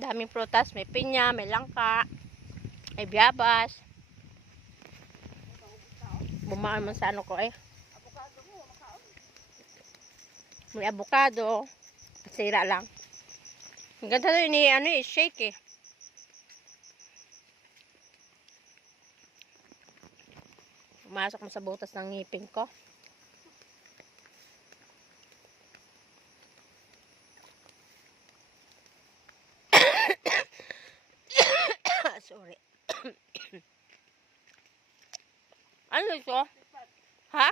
Daming prutas. May pinya, may langka, may biyabas. Bumaan man sa ano ko eh. May avocado. Sira lang. Ang ganda to ni ano eh, shake eh. Pumasok mo sa butas ng ngipin ko. Sorry. Ano ito? Ha?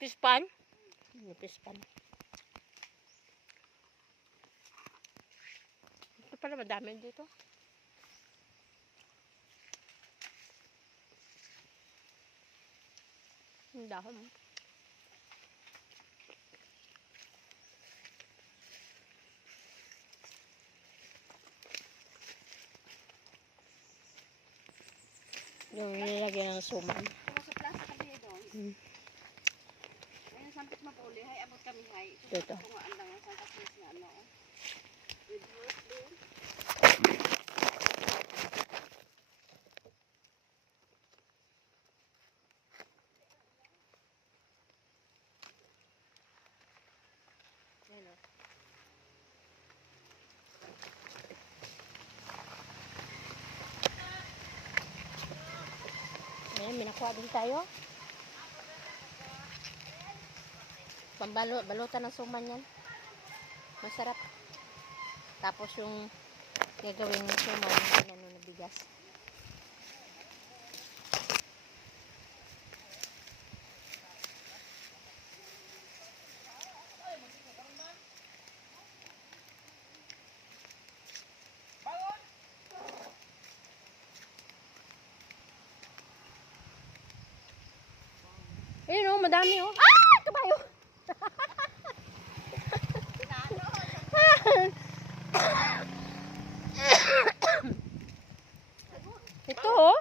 Pispan? Ano pispan? Ito pala madami dito. Ang dahon. oh. Yung nilagyan ng suman. Kami doon. Hmm. Ngayon, sampit mapuli. Hay, abot kami, hay. Dito. Kung ang lang, Santa Cruz na ano. oh. With work doon. Yan o. Nakuha din tayo. Pambalo, balutan ng suman yan. Masarap. Tapos yung gagawing suman yung ano na bigas. Madami o. Ah! Kabayo! Ito oh.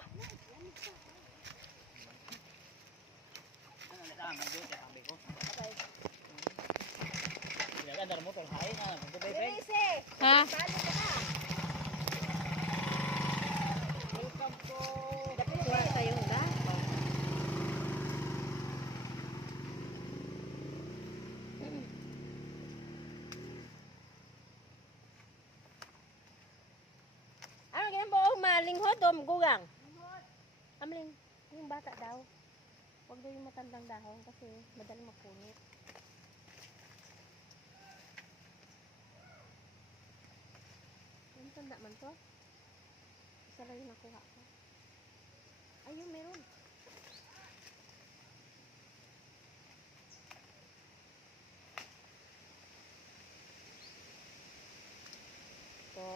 Ha? Wala tayong da. Ano ganyan po? O gugang? Amling, yung bata daw. Huwag daw yung matandang dahon kasi madali mapunit. Yung tanda man to? Isa lang yung nakuha ko. Ayun, meron. Ito.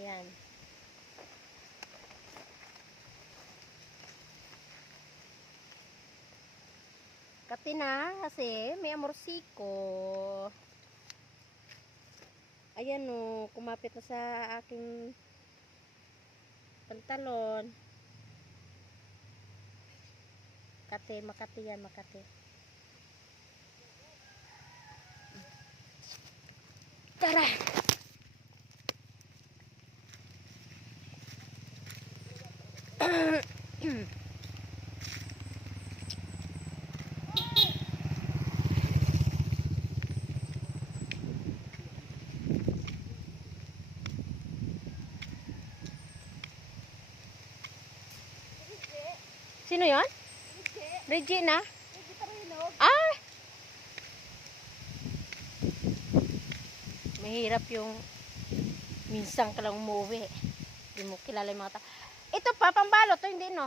Ayan. Kati na kasi may amorsiko. Ayan o, kumapit na sa aking pantalon. Makati, Makati yan, Makati. Tara! Sino yon? Regina? Ah! Mahirap yung minsan ka lang umuwi. Hindi mo kilala yung mga tao. Ito pa, pambalo to, hindi no?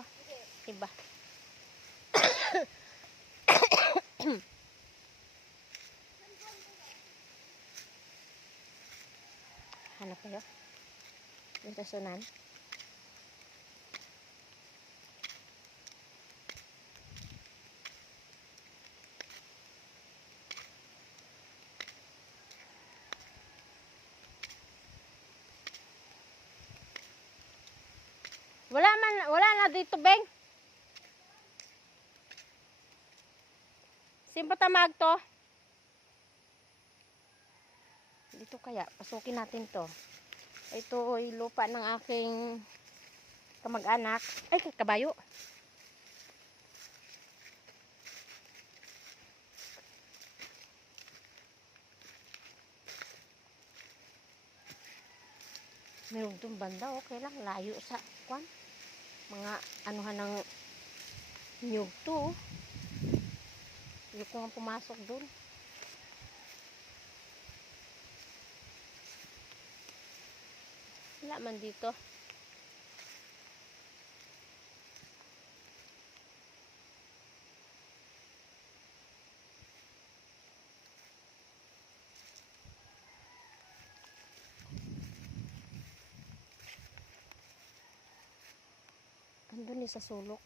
Iba. Hanap kayo? Yung sa sunan? Wala man, wala na dito, Beng. Simpa tamag to. Dito kaya, pasukin natin to. Ito ay lupa ng aking kamag-anak. Ay, kabayo. Meron itong banda, okay lang. Layo sa, kwan. Mga anuhan ng nyug to. oh. Hindi ko pumasok doon. Wala man dito. Eh sa sulok.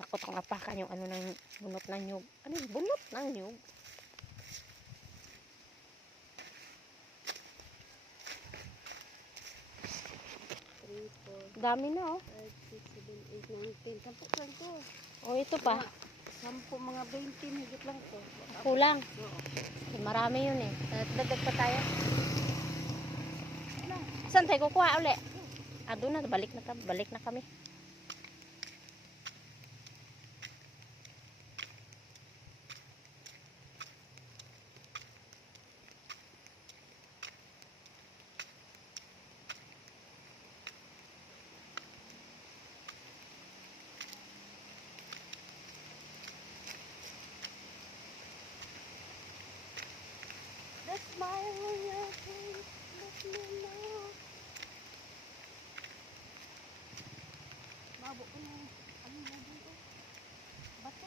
Takot ang apakan yung ano ng bunot ng nyug. Ano yung bunot ng nyug? Dami na oh. five, six, seven, eight, nine, ten. Sampu lang to. Oh, ito pa. Sampu, mga 20, higit lang to. Kulang. Oo. Marami yun eh. Dagdag pa tayo. Saan tayo kukuha uli? Ah, doon na. Balik na, balik na kami. The smile on your face, let me know. Mabo ko na. Ano na dito? Bato.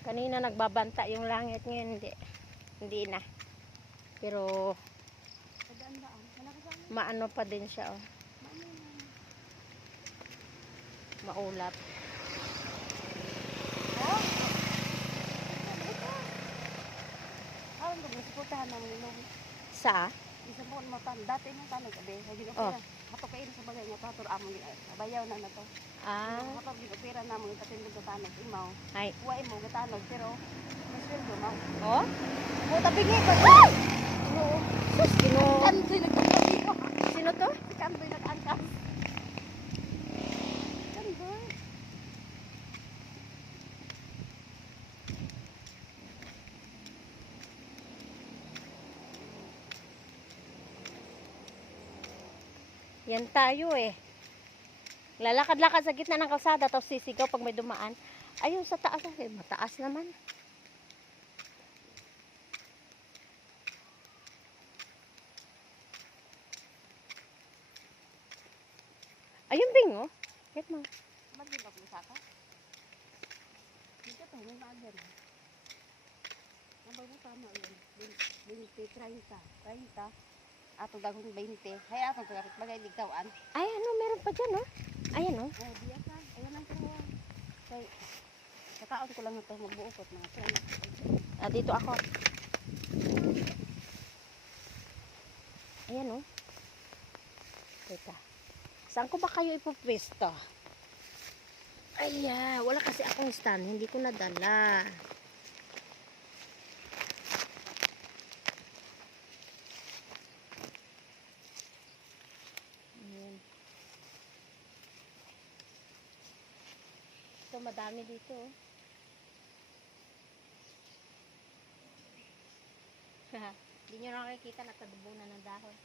Kanina nagbabanta yung langit ngayon. Hindi. Hindi na. Pero maano pa din siya oh. Maulap. Oh! Sa? Isa po mo tan dati nung tanong kabe, sa ginopera. Oh. Oh. Hato kayo sa bagay nga tatur amo ni bayaw na na to. Ah. Hato ginopera na mo katindog sa tanong imaw. Ay. Kuwain mo gatanog pero masweldo mo. Oh? Oh, tabi nga ko. Sino? Sus, sino? Yan tayo eh. Lalakad-lakad sa gitna ng kalsada tapos sisigaw pag may dumaan. Ayun sa taas eh. Mataas naman. Ayun bing oh. Get mo. Magin ako sa ka. Dito to may maagan. Nabay mo tama yun. 20, 30, 30. Ato dagong 20. Hay ato kapit bagay ligtawan. Ay ano meron pa dyan oh. Ayan oh. Oh, diya ka. Ayan ang pero. Kay kakaon ko lang ito magbuukot tren. Ah, dito ako. Ayan oh. Teka. Saan ko ba kayo ipupwesto? Aya, wala kasi akong stand. Hindi ko nadala. Ayan. Madami dito. oh. Hindi nyo nakikita natadubunan ng dahon.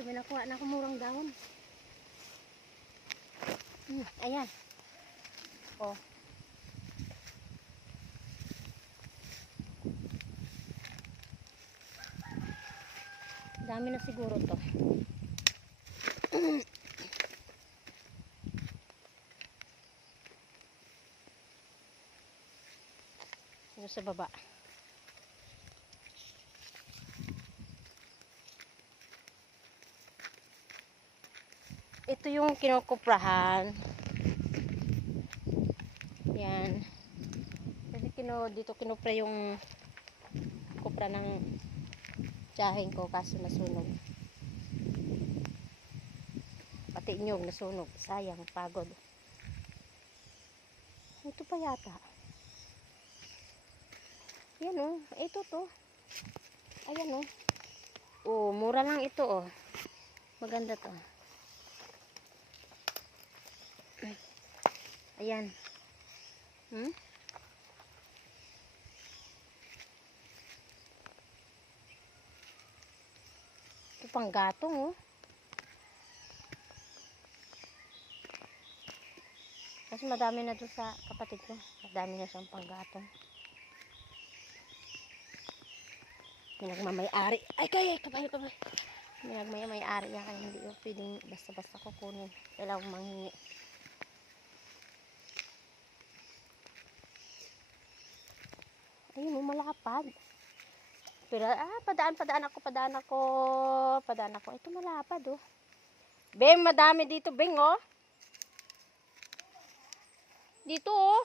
Medyo may nakuha na ako murang dahon. Hmm, ayan. Oh. Dami na siguro to. Ito sa baba. Ito yung kinukuprahan. Yan. Kasi kino, dito kinupra yung kupra ng tiyahing ko kaso nasunog. Pati inyong nasunog. Sayang, pagod. Ito pa yata. Yan o. Ito to. Ayan o. Oh, mura lang ito oh. Maganda to. Ayan. Hmm? Ito pang gatong oh. Kasi madami na doon sa kapatid ko. Madami na siyang panggatong. Minagmamay-ari. Ay, kaya, kabay, kabay. Minagmamay-ari yan. Kaya hindi ko pwedeng basta-basta kukunin. Kailangan manghingi. Ayun, oh, malapad. Pero, ah, padaan, padaan ako, padaan ako, padaan ako. Ito malapad, oh. Beng, madami dito, Beng, oh. Dito, oh.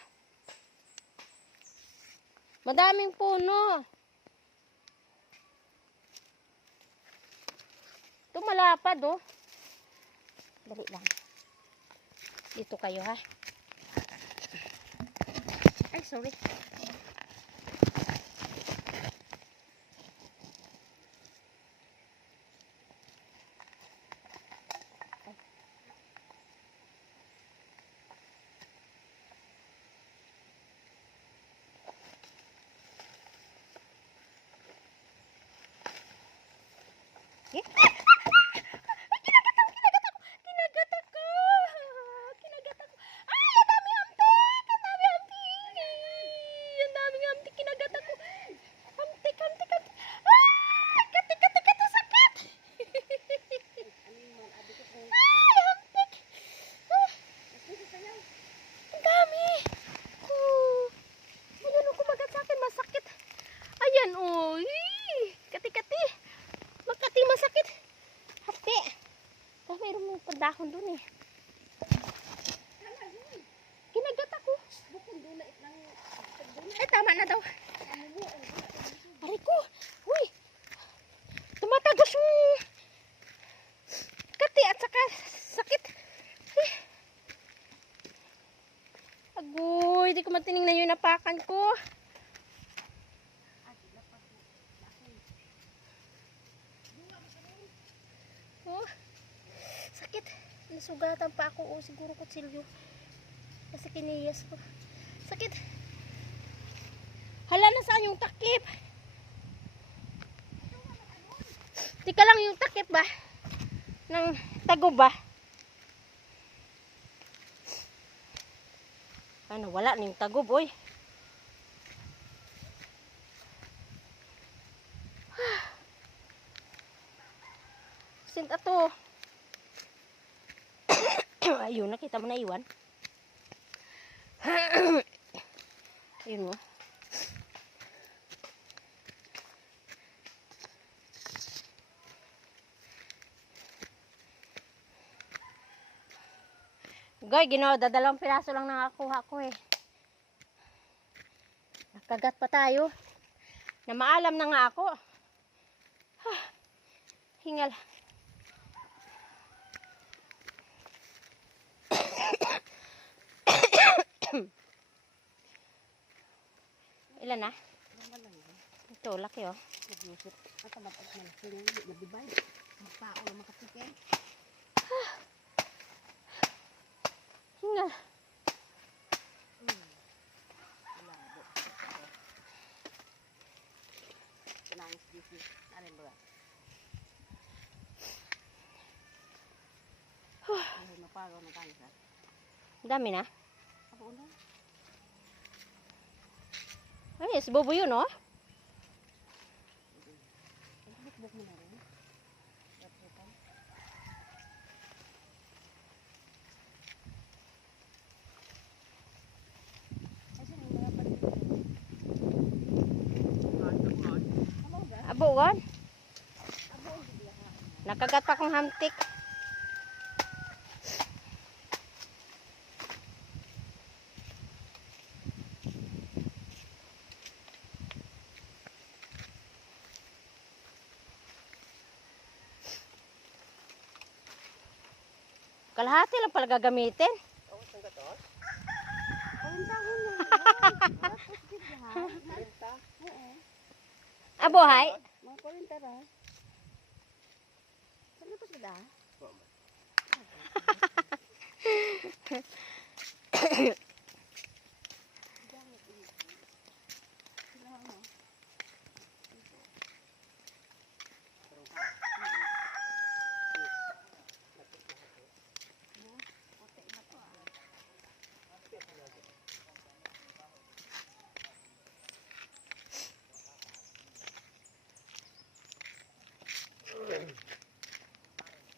Madaming puno. Ito malapad, oh. Dali lang. Dito kayo, ha. Ay, sorry. Eh? Kinagat ako! Kinagat ako! Ay, ang dami hamtik! Ang dami hamtik! Ang dami hamtik! Kinagat ako! Hamtik, hamtik, hamtik! Ay! Katik, katik, katik! Sakit! Ay, hamtik! Ah, Ang dami! Oh. Ayan, oh, kumagat sa akin. Masakit. Ayan, oh. Ih, Kati-kati. Makati masakit. Hati. Ah, mayroon mong padahon dun eh. Kinagat ako. Ay, tama na daw. Aray ko. Uy. Tumatagos yung kati at saka sakit. Eh. Agoy, di ko matining na yung napakan ko. Oh, sakit. Nasugatan pa ako. Oh, siguro kutsilyo. Kasi kiniyas ko. Sakit. Hala na saan yung takip? Tika lang yung takip ba? Ng tago ba? Ano, wala na yung tago, boy. Sint ato. Ayun, nakita mo na iwan. Ayun mo. Goy, ginawa, dadalawang piraso lang nakakuha ko eh. Nakagat pa tayo. Na maalam na nga ako. Ah, hingal. Ilan na? Ito, laki oh. Nag-usip. At tamatag na lang. Sino yung nabibay? Magpao na makatikin. Hingal. Nangis dito. Ano ba? pagaw na tayo sa. Dami na. Ako na. Ay, yes, bobo yun, oh. Bukbuk mo na rin. Daputan. Ay, saan yung mga palit? Ano ba? Abo, wan. Abo, hindi ha. Nakagat pa kong hamtik. Kalahati lang pala gagamitin. Kung tahon mo yun. Tapos gid ha. Kurinta? Oo. Abo, hay. Mga kurinta ra. Saan na pa sila?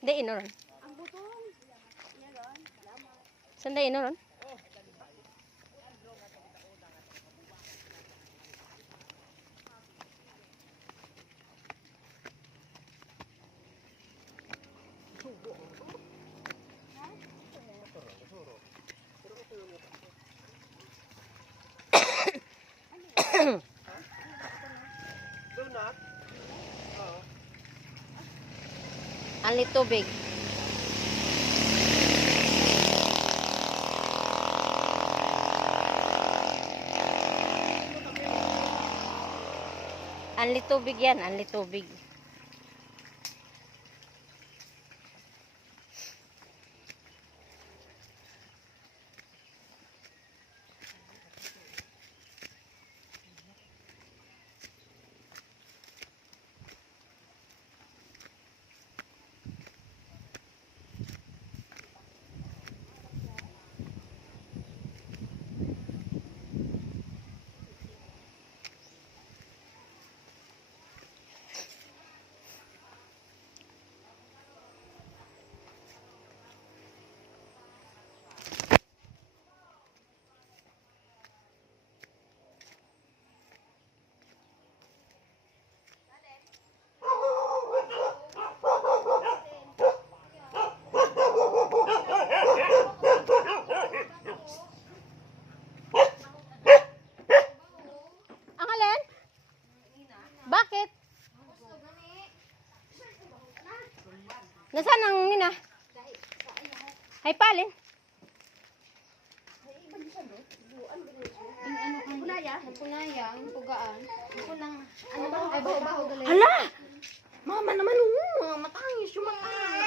Hindi, ino ron. Ang butong. Yan ron. Saan ino ron? Anli tubig. Anli tubig yan, anli tubig.